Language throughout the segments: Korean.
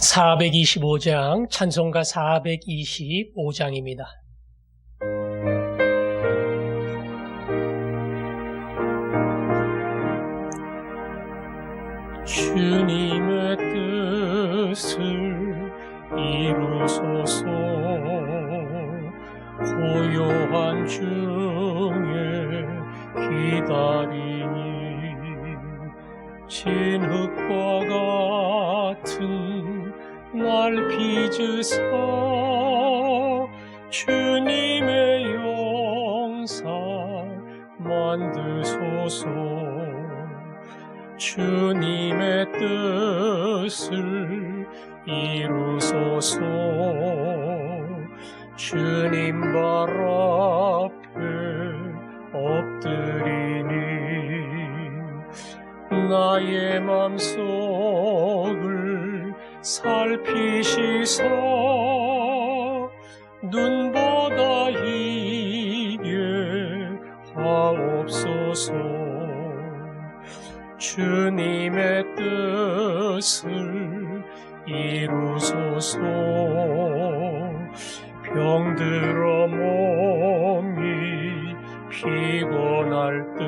425장, 찬송가 425장입니다. 주님의 뜻을 이루소서. 고요한 중에 기다리니 진흙과 같은 날 빚으사 주님의 영상 만드소서. 주님의 뜻을 이루소서. 주님 발 앞에 엎드리니 나의 맘속을 살피시사 눈보다 희게 하옵소서. 주님의 뜻을 이루소서. 병들어 몸이 피곤할 때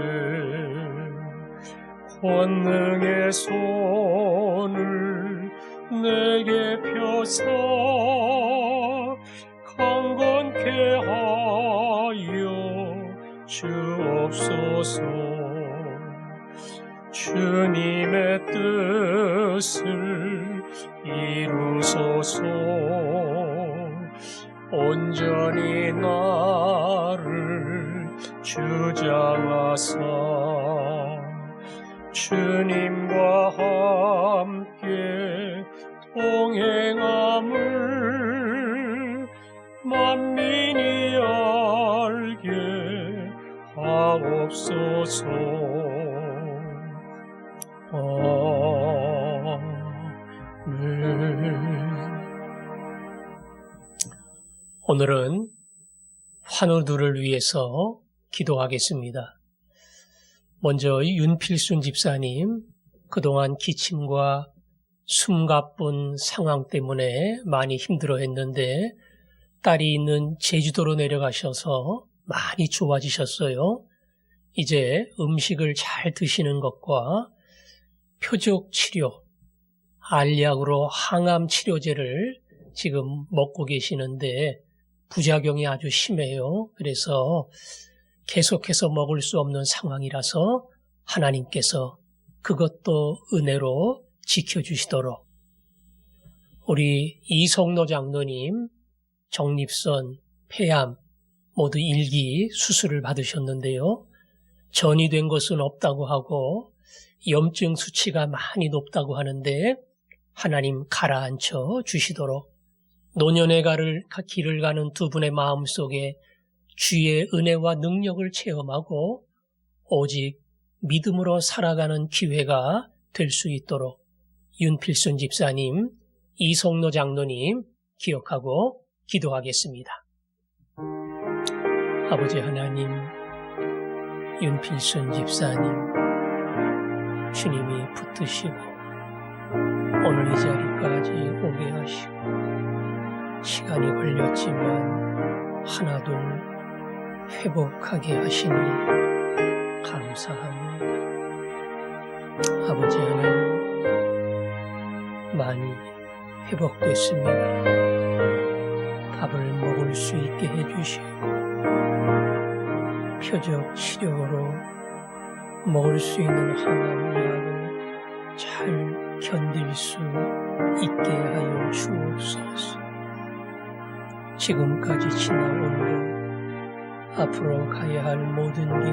권능의 손을 내게 펴사 강건케 하여 주옵소서. 주님의 뜻을 이루소서. 온전히 나를 주장하사 주님과 함께 동행함을 만민이 알게 하옵소서. 오늘은 환우들을 위해서 기도하겠습니다. 먼저 윤필순 집사님, 그동안 기침과 숨가쁜 상황 때문에 많이 힘들어했는데 딸이 있는 제주도로 내려가셔서 많이 좋아지셨어요. 이제 음식을 잘 드시는 것과 표적 치료, 알약으로 항암 치료제를 지금 먹고 계시는데 부작용이 아주 심해요. 그래서 계속해서 먹을 수 없는 상황이라서 하나님께서 그것도 은혜로 지켜주시도록 우리 이성노 장로님 정립선, 폐암 모두 일기 수술을 받으셨는데요. 전이된 것은 없다고 하고 염증 수치가 많이 높다고 하는데 하나님 가라앉혀 주시도록 노년의 길을 가는 두 분의 마음속에 주의 은혜와 능력을 체험하고 오직 믿음으로 살아가는 기회가 될 수 있도록 윤필순 집사님, 이성노 장로님 기억하고 기도하겠습니다. 아버지 하나님, 윤필순 집사님 주님이 붙드시고 오늘 이 자리까지 오게 하시고 시간이 걸렸지만 하나둘 회복하게 하시니 감사합니다. 아버지 하나님, 많이 회복됐습니다. 밥을 먹을 수 있게 해주시고 표적 치료로 먹을 수 있는 항암약을 잘 견딜 수 있게 하여 주옵소서. 지금까지 지나온 것, 앞으로 가야 할 모든 길,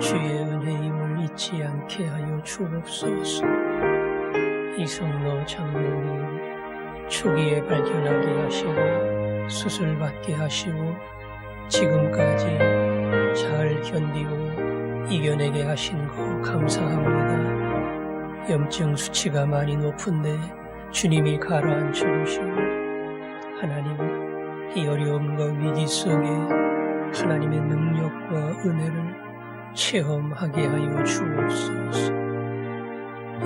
주의 은혜임을 잊지 않게 하여 주옵소서. 이성노 장로님 초기에 발견하게 하시고 수술받게 하시고 지금까지 잘 견디고 이겨내게 하신 거 감사합니다. 염증 수치가 많이 높은데 주님이 가라앉혀 주시고 하나님, 이 어려움과 위기 속에 하나님의 능력과 은혜를 체험하게 하여 주옵소서.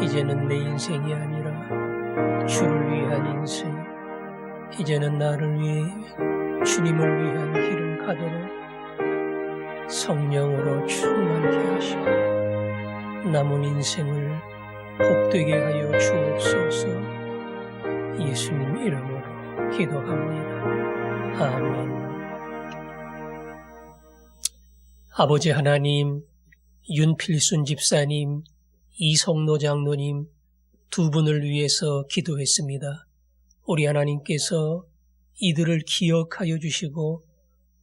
이제는 내 인생이 아니라 주를 위한 인생, 이제는 나를 위해 주님을 위한 길을 가도록 성령으로 충만케 하시고 남은 인생을 복되게 하여 주옵소서. 예수님 이름으로 기도합니다. 아멘. 아버지 하나님, 윤필순 집사님, 이성노 장로님 두 분을 위해서 기도했습니다. 우리 하나님께서 이들을 기억하여 주시고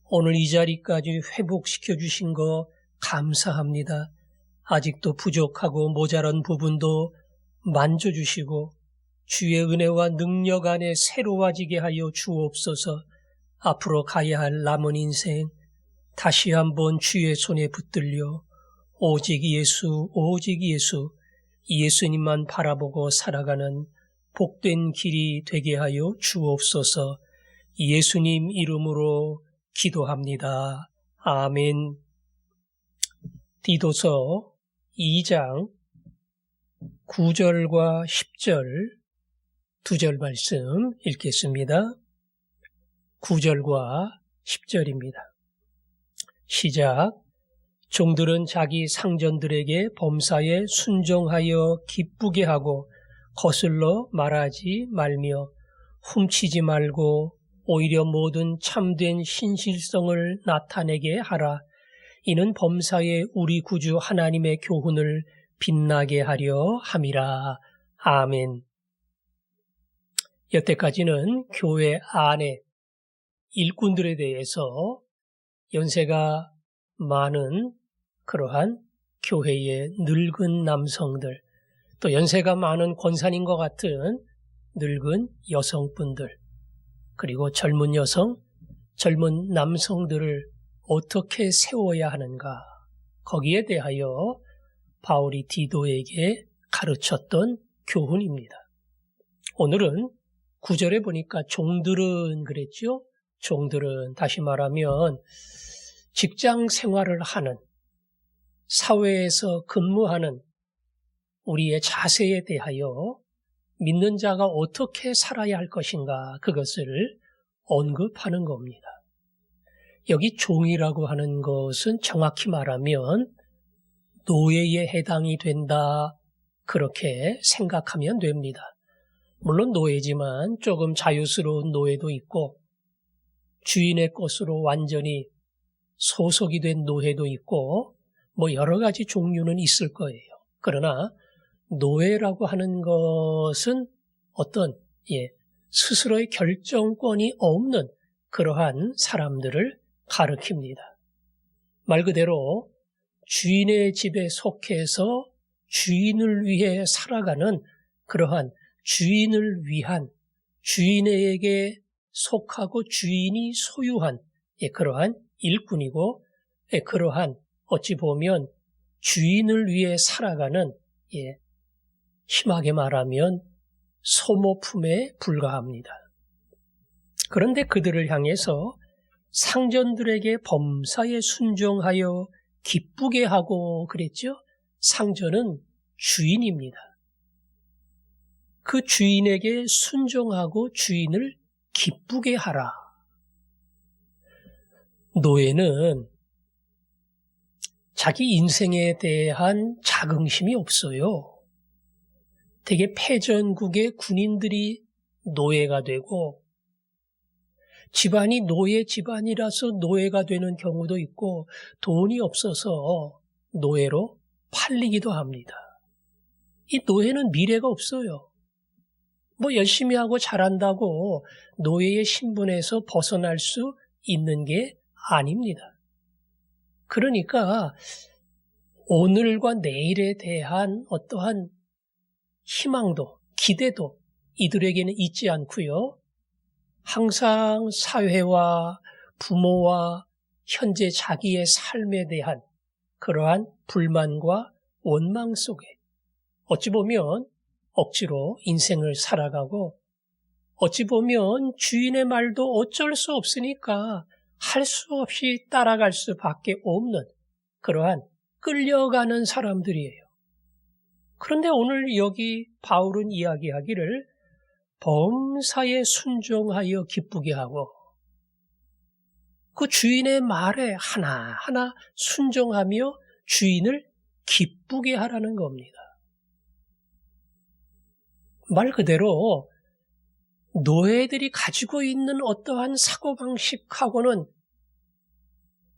오늘 이 자리까지 회복시켜 주신 거 감사합니다. 아직도 부족하고 모자란 부분도 만져주시고 주의 은혜와 능력 안에 새로워지게 하여 주옵소서. 앞으로 가야 할 남은 인생 다시 한번 주의 손에 붙들려 오직 예수, 오직 예수, 예수님만 바라보고 살아가는 복된 길이 되게 하여 주옵소서. 예수님 이름으로 기도합니다. 아멘. 디도서 2장 9절과 10절 두 절 말씀 읽겠습니다. 9절과 10절입니다. 시작. 종들은 자기 상전들에게 범사에 순종하여 기쁘게 하고 거슬러 말하지 말며 훔치지 말고 오히려 모든 참된 신실성을 나타내게 하라. 이는 범사에 우리 구주 하나님의 교훈을 빛나게 하려 함이라. 아멘. 여태까지는 교회 안에 일꾼들에 대해서 연세가 많은 그러한 교회의 늙은 남성들, 또 연세가 많은 권사님과 같은 늙은 여성분들, 그리고 젊은 여성, 젊은 남성들을 어떻게 세워야 하는가, 거기에 대하여 바울이 디도에게 가르쳤던 교훈입니다. 오늘은 9절에 보니까 종들은 그랬죠. 종들은 다시 말하면 직장 생활을 하는, 사회에서 근무하는 우리의 자세에 대하여 믿는 자가 어떻게 살아야 할 것인가, 그것을 언급하는 겁니다. 여기 종이라고 하는 것은 정확히 말하면 노예에 해당이 된다, 그렇게 생각하면 됩니다. 물론 노예지만 조금 자유스러운 노예도 있고 주인의 것으로 완전히 소속이 된 노예도 있고 여러 가지 종류는 있을 거예요. 그러나 노예라고 하는 것은 어떤 스스로의 결정권이 없는 그러한 사람들을 가리킵니다. 말 그대로 주인의 집에 속해서 주인을 위해 살아가는 그러한 주인을 위한, 주인에게 속하고 주인이 소유한 그러한 일꾼이고, 그러한 어찌 보면 주인을 위해 살아가는, 심하게 말하면 소모품에 불과합니다. 그런데 그들을 향해서 상전들에게 범사에 순종하여 기쁘게 하고 그랬죠. 상전은 주인입니다. 그 주인에게 순종하고 주인을 기쁘게 하라. 노예는 자기 인생에 대한 자긍심이 없어요. 되게 패전국의 군인들이 노예가 되고, 집안이 노예 집안이라서 노예가 되는 경우도 있고, 돈이 없어서 노예로 팔리기도 합니다. 이 노예는 미래가 없어요. 열심히 하고 잘한다고 노예의 신분에서 벗어날 수 있는 게 아닙니다. 그러니까 오늘과 내일에 대한 어떠한 희망도, 기대도 이들에게는 있지 않고요. 항상 사회와 부모와 현재 자기의 삶에 대한 그러한 불만과 원망 속에 어찌 보면 억지로 인생을 살아가고, 어찌 보면 주인의 말도 어쩔 수 없으니까 할 수 없이 따라갈 수밖에 없는 그러한 끌려가는 사람들이에요. 그런데 오늘 여기 바울은 이야기하기를 범사에 순종하여 기쁘게 하고 그 주인의 말에 하나하나 순종하며 주인을 기쁘게 하라는 겁니다. 말 그대로 노예들이 가지고 있는 어떠한 사고방식하고는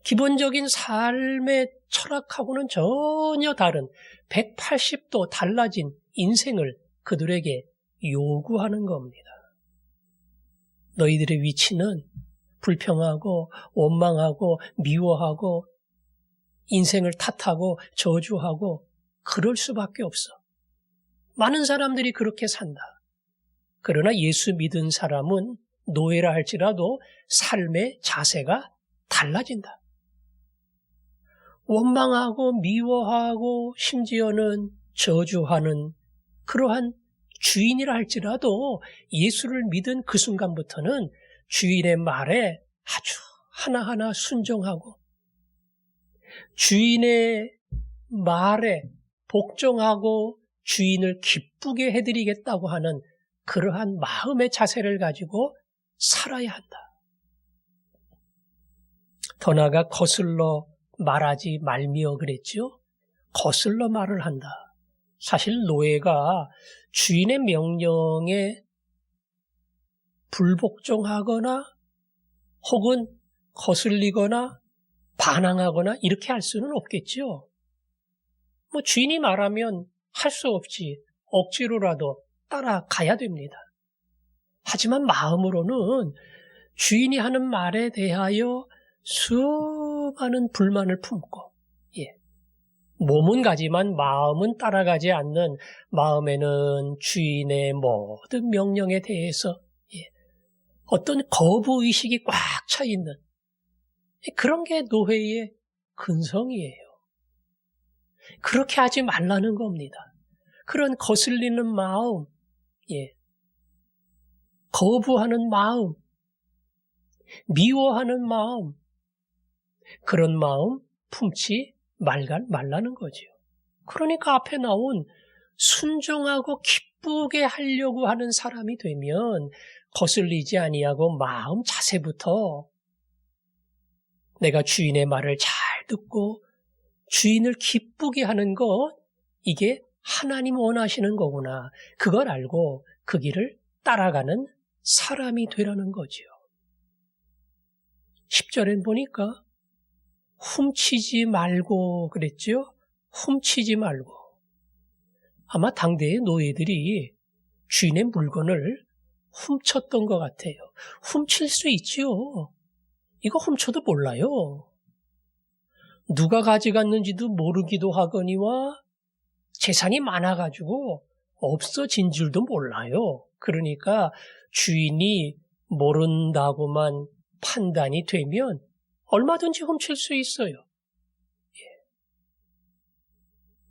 기본적인 삶의 철학하고는 전혀 다른 180도 달라진 인생을 그들에게 요구하는 겁니다. 너희들의 위치는 불평하고 원망하고 미워하고 인생을 탓하고 저주하고 그럴 수밖에 없어. 많은 사람들이 그렇게 산다. 그러나 예수 믿은 사람은 노예라 할지라도 삶의 자세가 달라진다. 원망하고 미워하고 심지어는 저주하는 그러한 주인이라 할지라도 예수를 믿은 그 순간부터는 주인의 말에 아주 하나하나 순종하고 주인의 말에 복종하고 주인을 기쁘게 해드리겠다고 하는 그러한 마음의 자세를 가지고 살아야 한다. 더 나아가 거슬러 말하지 말며 그랬죠. 거슬러 말을 한다. 사실 노예가 주인의 명령에 불복종하거나 혹은 거슬리거나 반항하거나 이렇게 할 수는 없겠죠. 주인이 말하면 할 수 없지 억지로라도 따라가야 됩니다. 하지만 마음으로는 주인이 하는 말에 대하여 수많은 불만을 품고 몸은 가지만 마음은 따라가지 않는 마음에는 주인의 모든 명령에 대해서 어떤 거부의식이 꽉 차 있는 그런 게 노예의 근성이에요. 그렇게 하지 말라는 겁니다. 그런 거슬리는 마음, 거부하는 마음, 미워하는 마음, 그런 마음 품지 말라는 거지요. 그러니까 앞에 나온 순종하고 기쁘게 하려고 하는 사람이 되면 거슬리지 아니하고 마음 자세부터 내가 주인의 말을 잘 듣고 주인을 기쁘게 하는 것, 이게 하나님 원하시는 거구나. 그걸 알고 그 길을 따라가는 사람이 되라는 거지요. 10절엔 보니까 훔치지 말고 그랬죠? 훔치지 말고. 아마 당대의 노예들이 주인의 물건을 훔쳤던 것 같아요. 훔칠 수 있지요. 이거 훔쳐도 몰라요. 누가 가져갔는지도 모르기도 하거니와 재산이 많아가지고 없어진 줄도 몰라요. 그러니까 주인이 모른다고만 판단이 되면 얼마든지 훔칠 수 있어요.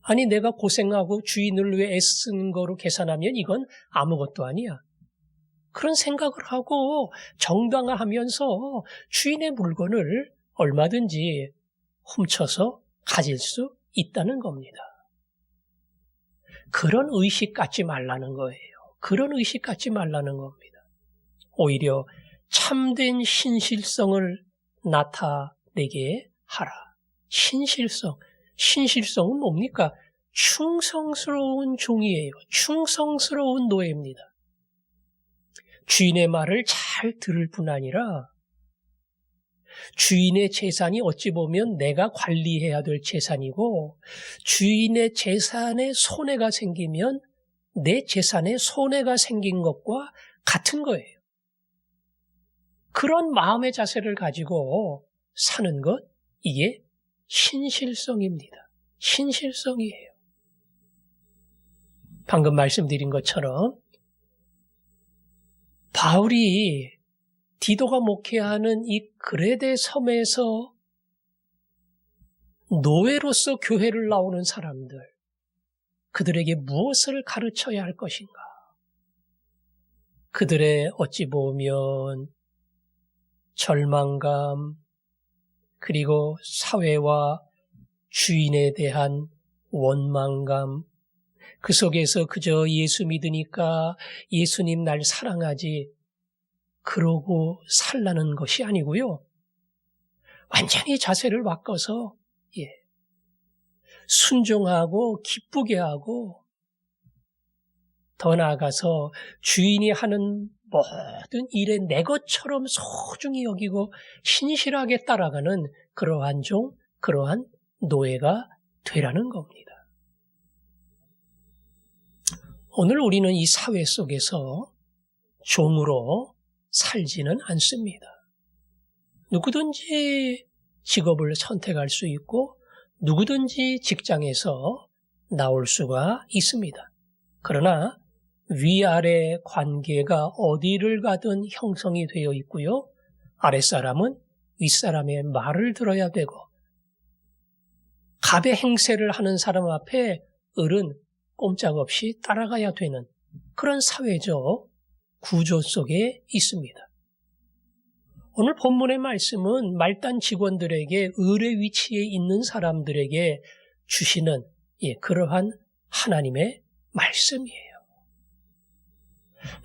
아니 내가 고생하고 주인을 위해 애쓰는 거로 계산하면 이건 아무것도 아니야. 그런 생각을 하고 정당화하면서 주인의 물건을 얼마든지 훔쳐서 가질 수 있다는 겁니다. 그런 의식 갖지 말라는 거예요. 그런 의식 갖지 말라는 겁니다. 오히려 참된 신실성을 나타내게 하라. 신실성은 뭡니까? 충성스러운 종이에요. 충성스러운 노예입니다. 주인의 말을 잘 들을 뿐 아니라 주인의 재산이 어찌 보면 내가 관리해야 될 재산이고 주인의 재산에 손해가 생기면 내 재산에 손해가 생긴 것과 같은 거예요. 그런 마음의 자세를 가지고 사는 것, 이게 신실성입니다. 신실성이에요. 방금 말씀드린 것처럼 바울이 디도가 목회하는 이 그레데 섬에서 노예로서 교회를 나오는 사람들, 그들에게 무엇을 가르쳐야 할 것인가? 그들의 어찌 보면 절망감, 그리고 사회와 주인에 대한 원망감, 그 속에서 그저 예수 믿으니까 예수님 날 사랑하지 그러고 살라는 것이 아니고요. 완전히 자세를 바꿔서 순종하고 기쁘게 하고 더 나아가서 주인이 하는 모든 일에 내 것처럼 소중히 여기고 신실하게 따라가는 그러한 종, 그러한 노예가 되라는 겁니다. 오늘 우리는 이 사회 속에서 종으로 살지는 않습니다. 누구든지 직업을 선택할 수 있고 누구든지 직장에서 나올 수가 있습니다. 그러나 위아래 관계가 어디를 가든 형성이 되어 있고요. 아랫사람은 윗사람의 말을 들어야 되고 갑의 행세를 하는 사람 앞에 을은 꼼짝없이 따라가야 되는 그런 사회적 구조 속에 있습니다. 오늘 본문의 말씀은 말단 직원들에게 을의 위치에 있는 사람들에게 주시는 그러한 하나님의 말씀이에요.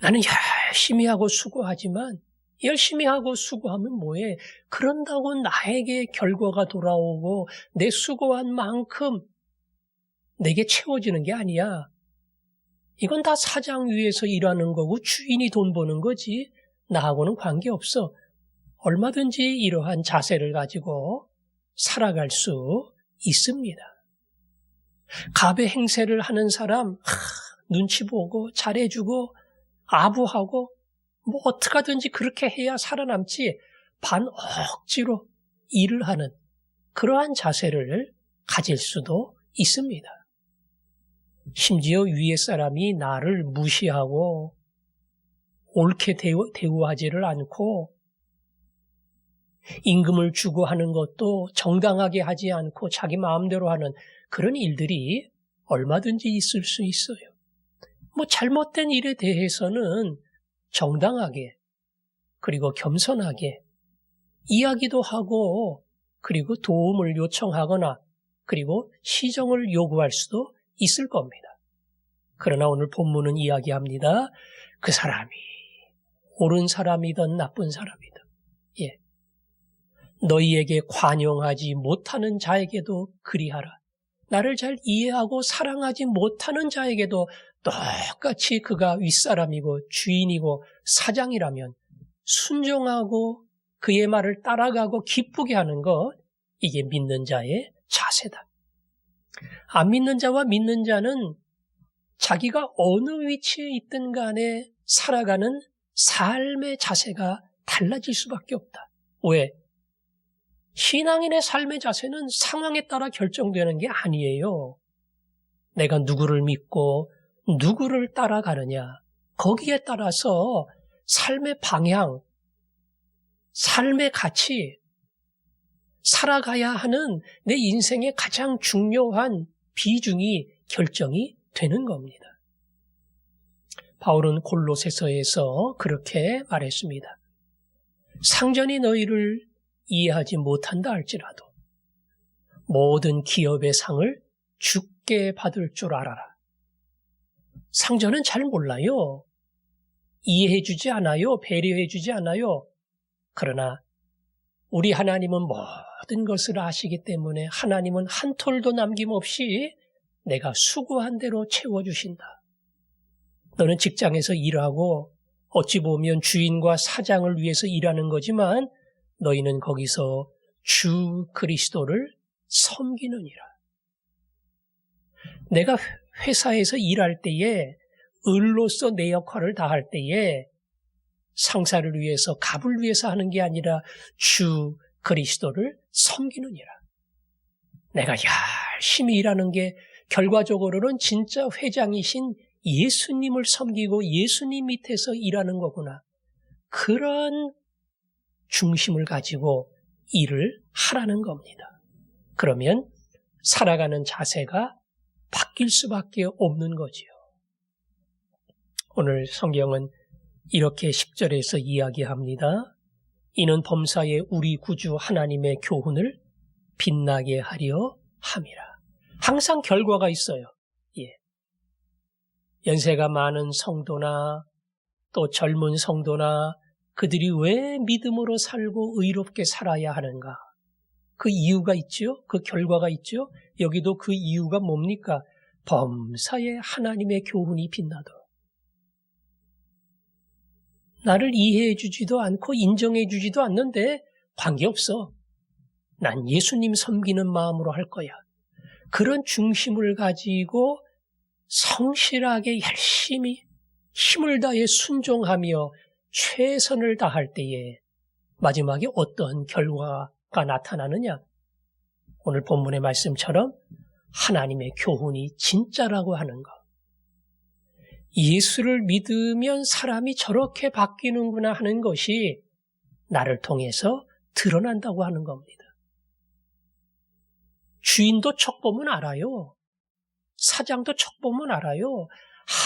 나는 열심히 하고 수고하지만 열심히 하고 수고하면 뭐해? 그런다고 나에게 결과가 돌아오고 내 수고한 만큼 내게 채워지는 게 아니야. 이건 다 사장 위에서 일하는 거고 주인이 돈 버는 거지 나하고는 관계없어. 얼마든지 이러한 자세를 가지고 살아갈 수 있습니다. 갑의 행세를 하는 사람 눈치 보고 잘해주고 아부하고 뭐 어떡하든지 그렇게 해야 살아남지 억지로 일을 하는 그러한 자세를 가질 수도 있습니다. 심지어 위에 사람이 나를 무시하고 옳게 대우하지를 않고 임금을 주고 하는 것도 정당하게 하지 않고 자기 마음대로 하는 그런 일들이 얼마든지 있을 수 있어요. 뭐 잘못된 일에 대해서는 정당하게 그리고 겸손하게 이야기도 하고 그리고 도움을 요청하거나 그리고 시정을 요구할 수도 있을 겁니다. 그러나 오늘 본문은 이야기합니다. 그 사람이 옳은 사람이든 나쁜 사람이든 너희에게 관용하지 못하는 자에게도 그리하라. 나를 잘 이해하고 사랑하지 못하는 자에게도 똑같이 그가 윗사람이고 주인이고 사장이라면 순종하고 그의 말을 따라가고 기쁘게 하는 것, 이게 믿는 자의 자세다. 안 믿는 자와 믿는 자는 자기가 어느 위치에 있든 간에 살아가는 삶의 자세가 달라질 수밖에 없다. 왜? 신앙인의 삶의 자세는 상황에 따라 결정되는 게 아니에요. 내가 누구를 믿고 누구를 따라가느냐, 거기에 따라서 삶의 방향, 삶의 가치, 살아가야 하는 내 인생의 가장 중요한 비중이 결정이 되는 겁니다. 바울은 골로새서에서 그렇게 말했습니다. 상전이 너희를 이해하지 못한다 할지라도 모든 기업의 상을 주께 받을 줄 알아라. 상전은 잘 몰라요. 이해해주지 않아요. 배려해주지 않아요. 그러나 우리 하나님은 모든 것을 아시기 때문에 하나님은 한 톨도 남김없이 내가 수고한 대로 채워주신다. 너는 직장에서 일하고 어찌 보면 주인과 사장을 위해서 일하는 거지만 너희는 거기서 주 그리스도를 섬기느니라. 내가 회사에서 일할 때에 을로서 내 역할을 다할 때에 상사를 위해서 갑을 위해서 하는 게 아니라 주 그리스도를 섬기느니라. 내가 열심히 일하는 게 결과적으로는 진짜 회장이신 예수님을 섬기고 예수님 밑에서 일하는 거구나. 그런 중심을 가지고 일을 하라는 겁니다. 그러면 살아가는 자세가 바뀔 수밖에 없는 거지요. 오늘 성경은 이렇게 10절에서 이야기합니다. 이는 범사에 우리 구주 하나님의 교훈을 빛나게 하려 함이라. 항상 결과가 있어요. 연세가 많은 성도나 또 젊은 성도나 그들이 왜 믿음으로 살고 의롭게 살아야 하는가? 그 이유가 있죠. 그 결과가 있죠. 여기도 그 이유가 뭡니까? 범사에 하나님의 교훈이 빛나도록. 나를 이해해 주지도 않고 인정해 주지도 않는데 관계없어. 난 예수님 섬기는 마음으로 할 거야. 그런 중심을 가지고 성실하게 열심히 힘을 다해 순종하며 최선을 다할 때에 마지막에 어떤 결과가 나타나느냐? 오늘 본문의 말씀처럼 하나님의 교훈이 진짜라고 하는 것. 예수를 믿으면 사람이 저렇게 바뀌는구나 하는 것이 나를 통해서 드러난다고 하는 겁니다. 주인도 척 보면 알아요. 사장도 척 보면 알아요.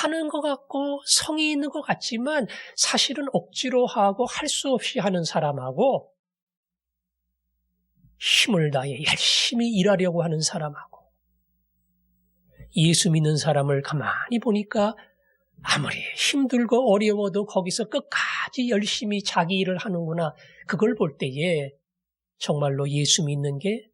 하는 것 같고 성의 있는 것 같지만 사실은 억지로 하고 할 수 없이 하는 사람하고 힘을 다해 열심히 일하려고 하는 사람하고 예수 믿는 사람을 가만히 보니까 아무리 힘들고 어려워도 거기서 끝까지 열심히 자기 일을 하는구나. 그걸 볼 때에 정말로 예수 믿는 게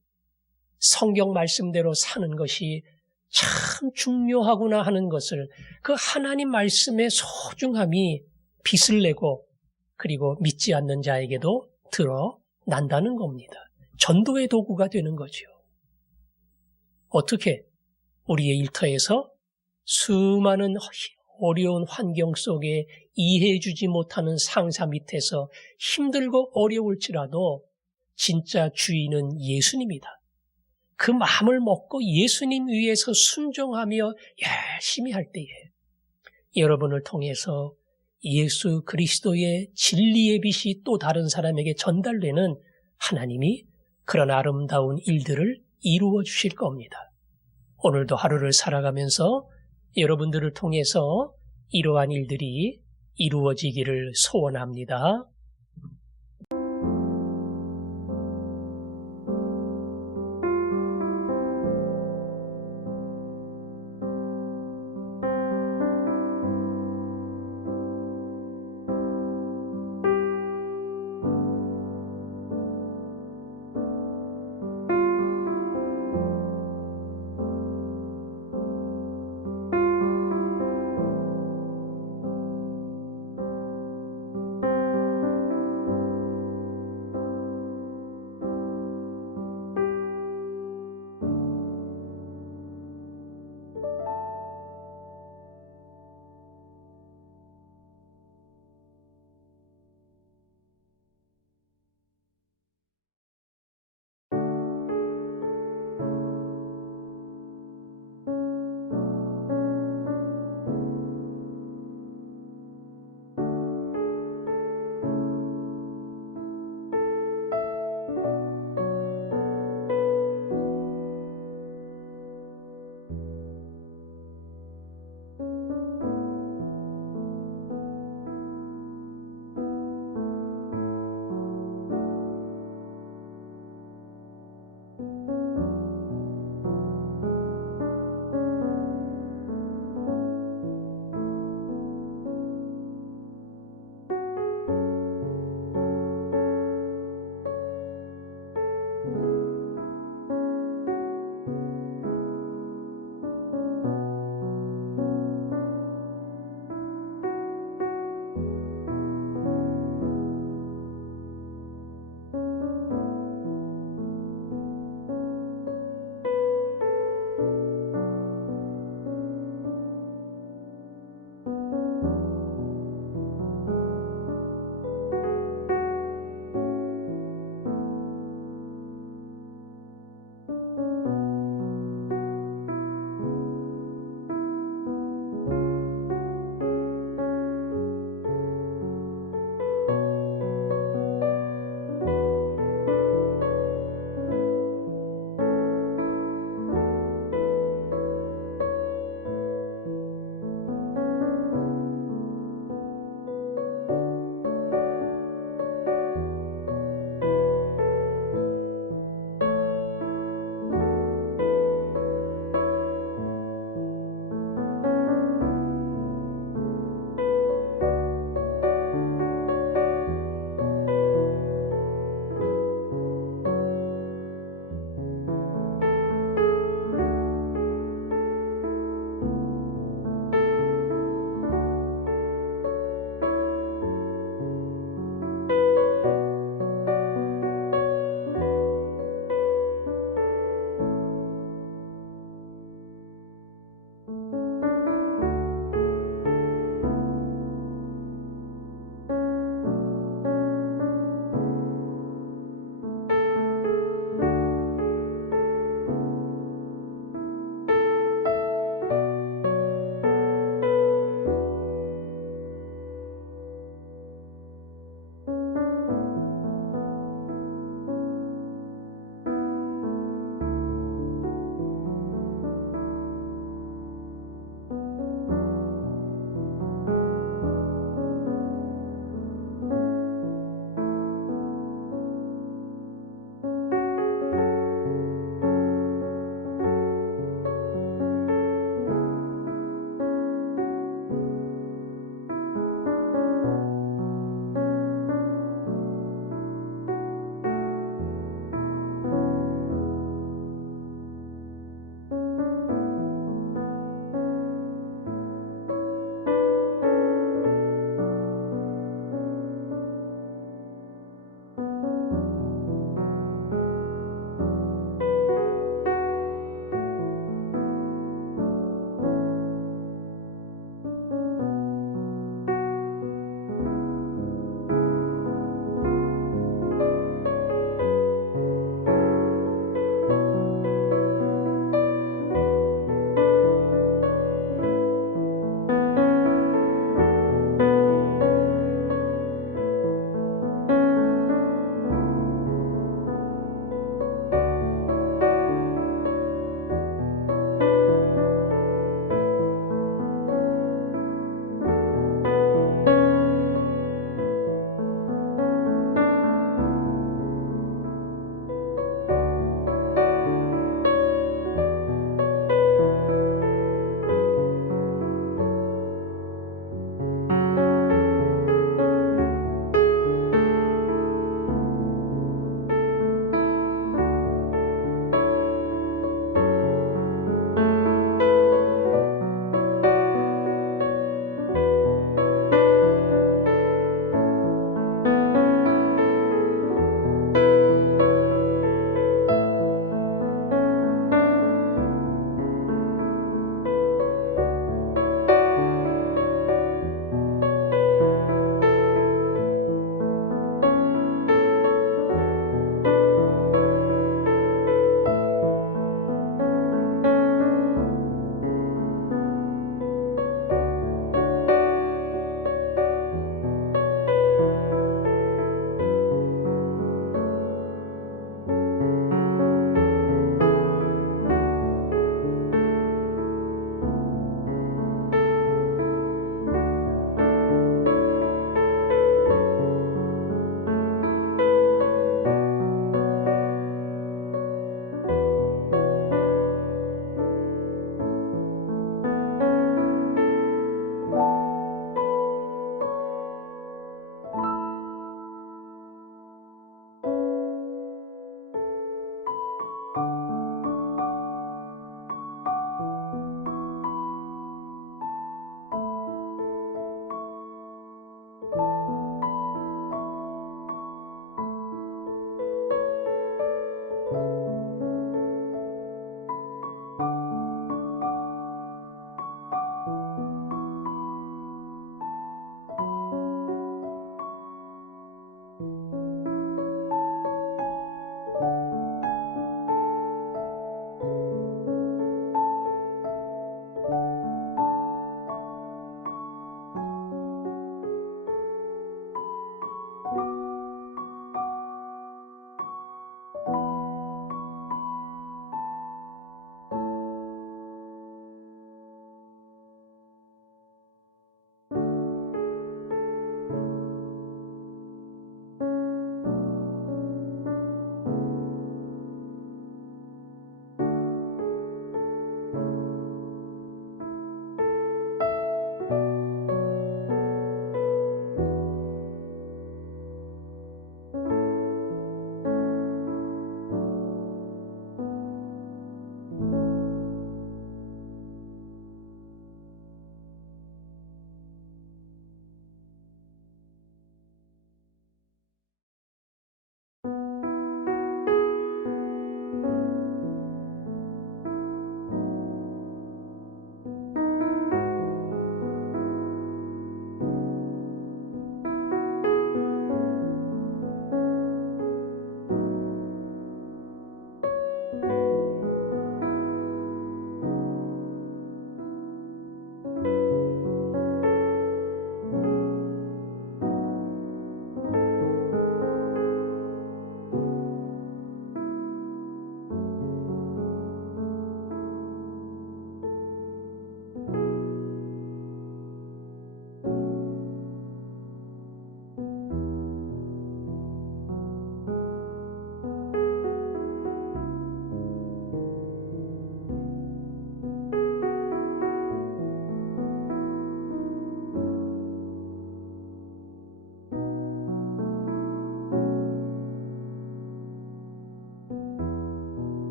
성경 말씀대로 사는 것이 참 중요하구나 하는 것을 그 하나님 말씀의 소중함이 빛을 내고 그리고 믿지 않는 자에게도 드러난다는 겁니다. 전도의 도구가 되는 거죠. 어떻게? 우리의 일터에서 수많은 어려운 환경 속에 이해해주지 못하는 상사 밑에서 힘들고 어려울지라도 진짜 주인은 예수님이다. 그 마음을 먹고 예수님 위해서 순종하며 열심히 할 때에 여러분을 통해서 예수 그리스도의 진리의 빛이 또 다른 사람에게 전달되는 하나님이 그런 아름다운 일들을 이루어 주실 겁니다. 오늘도 하루를 살아가면서 여러분들을 통해서 이러한 일들이 이루어지기를 소원합니다.